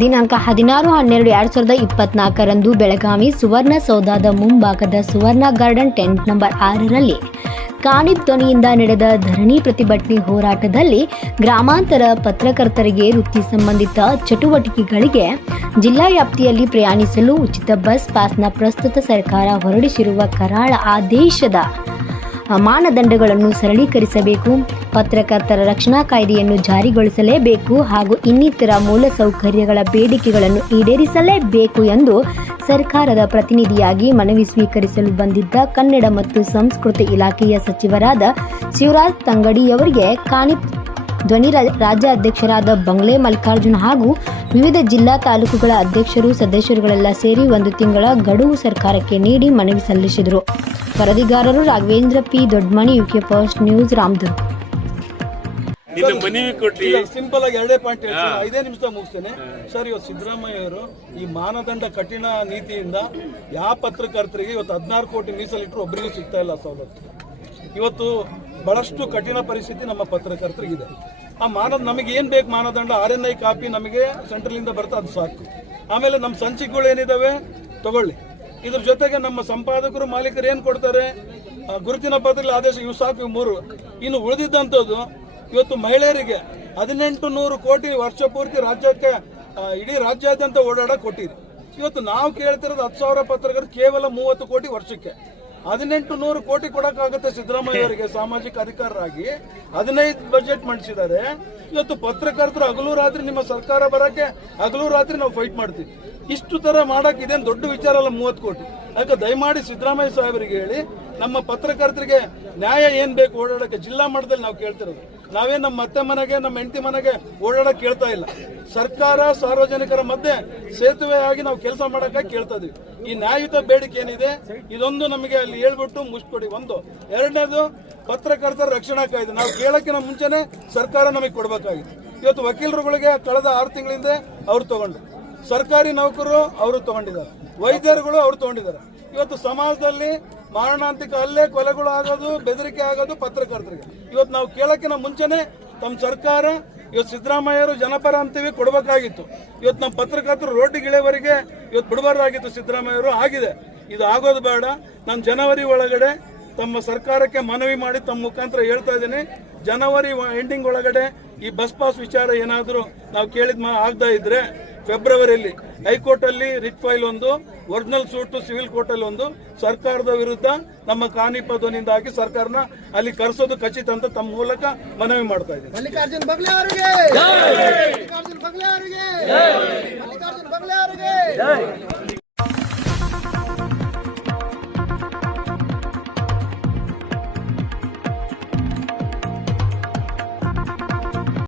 ದಿನಾಂಕ ಹದಿನಾರು ಹನ್ನೆರಡು ಎರಡ್ ಸಾವಿರದ ಇಪ್ಪತ್ನಾಲ್ಕರಂದು ಬೆಳಗಾವಿ ಸುವರ್ಣಸೌಧದ ಮುಂಭಾಗದ ಸುವರ್ಣ ಗಾರ್ಡನ್ ಟೆಂಟ್ ನಂಬರ್ ಆರರಲ್ಲಿ ಕಾಣಿಬ್ ಧ್ವನಿಯಿಂದ ನಡೆದ ಧರಣಿ ಪ್ರತಿಭಟನೆ ಹೋರಾಟದಲ್ಲಿ ಗ್ರಾಮಾಂತರ ಪತ್ರಕರ್ತರಿಗೆ ವೃತ್ತಿ ಸಂಬಂಧಿತ ಚಟುವಟಿಕೆಗಳಿಗೆ ಜಿಲ್ಲಾ ವ್ಯಾಪ್ತಿಯಲ್ಲಿ ಪ್ರಯಾಣಿಸಲು ಉಚಿತ ಬಸ್ ಪಾಸ್ನ ಪ್ರಸ್ತುತ ಸರ್ಕಾರ ಹೊರಡಿಸಿರುವ ಕರಾಳ ಆದೇಶದ ಮಾನದಂಡಗಳನ್ನು ಸರಳೀಕರಿಸಬೇಕು. ಪತ್ರಕರ್ತರ ರಕ್ಷಣಾ ಕಾಯ್ದೆಯನ್ನು ಜಾರಿಗೊಳಿಸಲೇಬೇಕು ಹಾಗೂ ಇನ್ನಿತರ ಮೂಲಸೌಕರ್ಯಗಳ ಬೇಡಿಕೆಗಳನ್ನು ಈಡೇರಿಸಲೇಬೇಕು ಎಂದು ಸರ್ಕಾರದ ಪ್ರತಿನಿಧಿಯಾಗಿ ಮನವಿ ಸ್ವೀಕರಿಸಲು ಬಂದಿದ್ದ ಕನ್ನಡ ಮತ್ತು ಸಂಸ್ಕೃತಿ ಇಲಾಖೆಯ ಸಚಿವರಾದ ಶಿವರಾಜ್ ತಂಗಡಿಯವರಿಗೆ ಕಾಣಿಪ್ ಧ್ವನಿ ರಾಜ್ಯ ಅಧ್ಯಕ್ಷರಾದ ಬಂಗ್ಲೆ ಮಲ್ಲಿಕಾರ್ಜುನ್ ಹಾಗೂ ವಿವಿಧ ಜಿಲ್ಲಾ ತಾಲೂಕುಗಳ ಅಧ್ಯಕ್ಷರು ಸದಸ್ಯರುಗಳೆಲ್ಲ ಸೇರಿ ಒಂದು ತಿಂಗಳ ಗಡುವು ಸರ್ಕಾರಕ್ಕೆ ನೀಡಿ ಮನವಿ ಸಲ್ಲಿಸಿದರು. ವರದಿಗಾರರು Raghavendra P. Doddamani UK first news Ramadurga. ನಿನ್ನ ಮನವಿ ಕೊಟ್ಟಿ. ಸಿಂಪಲ್ ಆಗಿ ಎರಡೇ ಪಾಯಿಂಟ್ ಐದೇ ನಿಮಿಷ ಮುಗಿಸ್ತೇನೆ. ಸರ್ ಇವತ್ತು ಸಿದ್ದರಾಮಯ್ಯ ಅವರು ಈ ಮಾನದಂಡ ಕಠಿಣ ನೀತಿಯಿಂದ ಯಾವ ಪತ್ರಕರ್ತರಿಗೆ ಇವತ್ತು ಹದಿನಾರು ಕೋಟಿ ಮೀಸಲಿಟ್ಟರು ಒಬ್ಬರಿಗೂ ಸಿಗ್ತಾ ಇಲ್ಲ ಸವಲತ್ತು. ಇವತ್ತು ಬಹಳಷ್ಟು ಕಠಿಣ ಪರಿಸ್ಥಿತಿ ನಮ್ಮ ಪತ್ರಕರ್ತರಿಗಿದೆ. ಆ ಮಾನದ ನಮಗೆ ಏನು ಬೇಕು ಮಾನದಂಡ, ಆರ್ ಎನ್ ಐ ಕಾಪಿ ನಮಗೆ ಸೆಂಟ್ರಲ್ ಇಂದ ಬರುತ್ತೆ ಅದು ಸಾಕು. ಆಮೇಲೆ ನಮ್ಮ ಸಂಚಿಕೆಗಳು ಏನಿದಾವೆ? ತಗೊಳ್ಳಿ. ಇದ್ರ ಜೊತೆಗೆ ನಮ್ಮ ಸಂಪಾದಕರು, ಮಾಲೀಕರು ಏನು ಕೊಡ್ತಾರೆ? ಗುರುತಿನ ಪತ್ರಗಳ ಆದೇಶ, ಇವು ಸಾಕು, ಇವು ಮೂರು. ಇನ್ನು ಉಳಿದಿದ್ದಂಥದ್ದು, ಇವತ್ತು ಮಹಿಳೆಯರಿಗೆ ಹದಿನೆಂಟು ನೂರು ಕೋಟಿ ವರ್ಷ ಪೂರ್ತಿ ರಾಜ್ಯಕ್ಕೆ ಇಡೀ ರಾಜ್ಯಾದ್ಯಂತ ಓಡಾಡ ಕೊಟ್ಟಿದೆ. ಇವತ್ತು ನಾವು ಕೇಳ್ತಿರೋದು ಹತ್ತು ಸಾವಿರ ಪತ್ರಕರ್ತರು ಕೇವಲ ಮೂವತ್ತು ಕೋಟಿ ವರ್ಷಕ್ಕೆ. ಹದಿನೆಂಟು ನೂರು ಕೋಟಿ ಕೊಡಕ್ಕಾಗುತ್ತೆ ಸಿದ್ದರಾಮಯ್ಯ ಅವರಿಗೆ ಸಾಮಾಜಿಕ ಅಧಿಕಾರರಾಗಿ. ಹದಿನೈದು ಬಜೆಟ್ ಮಂಡಿಸಿದ್ದಾರೆ. ಇವತ್ತು ಪತ್ರಕರ್ತರು ಹಗಲು ರಾತ್ರಿ ನಿಮ್ಮ ಸರ್ಕಾರ ಬರಕ್ಕೆ ಹಗಲು ರಾತ್ರಿ ನಾವು ಫೈಟ್ ಮಾಡ್ತೀವಿ. ಇಷ್ಟು ತರ ಮಾಡಕ್ ಇದೇನು ದೊಡ್ಡ ವಿಚಾರ ಅಲ್ಲ ಮೂವತ್ತು ಕೋಟಿ. ಅದಕ್ಕೆ ದಯಮಾಡಿ ಸಿದ್ದರಾಮಯ್ಯ ಸಾಹೇಬರಿಗೆ ಹೇಳಿ, ನಮ್ಮ ಪತ್ರಕರ್ತರಿಗೆ ನ್ಯಾಯ ಏನ್ ಬೇಕು ಓಡಾಡಕ್ಕೆ ಜಿಲ್ಲಾ ಮಟ್ಟದಲ್ಲಿ ನಾವು ಕೇಳ್ತಿರೋದು. ನಾವೇ ನಮ್ಮ ಅತ್ತೆ ಮನೆಗೆ, ನಮ್ಮ ಹೆಂಡತಿ ಮನೆಗೆ ಓಡಾಡಕ್ ಕೇಳ್ತಾ ಇಲ್ಲ. ಸರ್ಕಾರ ಸಾರ್ವಜನಿಕರ ಮಧ್ಯೆ ಸೇತುವೆ ಆಗಿ ನಾವು ಕೆಲಸ ಮಾಡೋಕೆ ಕೇಳ್ತಾ ಈ ನ್ಯಾಯಯುತ ಬೇಡಿಕೆ ಏನಿದೆ, ಇದೊಂದು ನಮಗೆ ಅಲ್ಲಿ ಹೇಳ್ಬಿಟ್ಟು ಕೊಡಿ ಒಂದು. ಎರಡನೇದು, ಪತ್ರಕರ್ತರ ರಕ್ಷಣಾ ಕಾಯ್ದೆ. ನಾವು ಕೇಳೋಕ್ಕಿಂತ ಮುಂಚೆನೆ ಸರ್ಕಾರ ನಮಗೆ ಕೊಡಬೇಕಾಗಿತ್ತು. ಇವತ್ತು ವಕೀಲರುಗಳಿಗೆ ಕಳೆದ ಆರು ತಿಂಗಳಿಂದ ಅವ್ರು ತಗೊಂಡ್ರು ಸರ್ಕಾರಿ ನೌಕರರು ಅವರು ತಗೊಂಡಿದ್ದಾರೆ. ವೈದ್ಯರುಗಳು ಅವರು ತಗೊಂಡಿದ್ದಾರೆ. ಇವತ್ತು ಸಮಾಜದಲ್ಲಿ ಮಾರಣಾಂತಿಕ ಹಲ್ಲೆ, ಕೊಲೆಗಳು ಆಗೋದು, ಬೆದರಿಕೆ ಆಗೋದು ಪತ್ರಕರ್ತರಿಗೆ. ಇವತ್ತು ನಾವು ಕೇಳೋಕ್ಕಿಂತ ಮುಂಚೆನೆ ತಮ್ಮ ಸರ್ಕಾರ, ಇವತ್ತು ಸಿದ್ದರಾಮಯ್ಯರು ಜನಪರ ಅಂತೀವಿ, ಕೊಡಬೇಕಾಗಿತ್ತು. ಇವತ್ತು ನಮ್ಮ ಪತ್ರಕರ್ತರು ರೋಡ್ಗಿಳೆವರೆಗೆ ಇವತ್ತು ಬಿಡಬಾರ್ದಾಗಿತ್ತು ಸಿದ್ದರಾಮಯ್ಯರು, ಆಗಿದೆ. ಇದು ಆಗೋದು ಬೇಡ. ನಾನು ಜನವರಿ ಒಳಗಡೆ ತಮ್ಮ ಸರ್ಕಾರಕ್ಕೆ ಮನವಿ ಮಾಡಿ ತಮ್ಮ ಮುಖಾಂತರ ಹೇಳ್ತಾ ಇದ್ದೀನಿ. ಜನವರಿ ಎಂಡಿಂಗ್ ಒಳಗಡೆ ಈ ಬಸ್ ಪಾಸ್ ವಿಚಾರ ಏನಾದರೂ ನಾವು ಕೇಳಿದ ಮಾ ಇದ್ರೆ ಫೆಬ್ರವರಿಯಲ್ಲಿ ಹೈಕೋರ್ಟ್ ಅಲ್ಲಿ ರಿಟ್ ಫೈಲ್ ಒಂದು ಒರಿಜಿನಲ್ ಸೂಟ್ ಸಿವಿಲ್ ಕೋರ್ಟ್ ಅಲ್ಲಿ ಒಂದು. ಸರ್ಕಾರದ ವಿರುದ್ಧ ನಮ್ಮ ಕಾನಿಪ ಧ್ವನಿಯಿಂದ ಹಾಕಿ ಸರ್ಕಾರನ ಅಲ್ಲಿ ಕರೆಸೋದು ಖಚಿತ ಅಂತ ತಮ್ಮ ಮೂಲಕ ಮನವಿ ಮಾಡ್ತಾ ಇದ್ದೀನಿ. ಮಲ್ಲಿಕಾರ್ಜುನ್ ಬಗ್ಲೆ ಅವರಿಗೆ! ಮಲ್ಲಿಕಾರ್ಜುನ್ ಬಗ್ಲೆ ಅವರಿಗೆ! ಮಲ್ಲಿಕಾರ್ಜುನ್ ಬಗ್ಲೆ ಅವರಿಗೆ!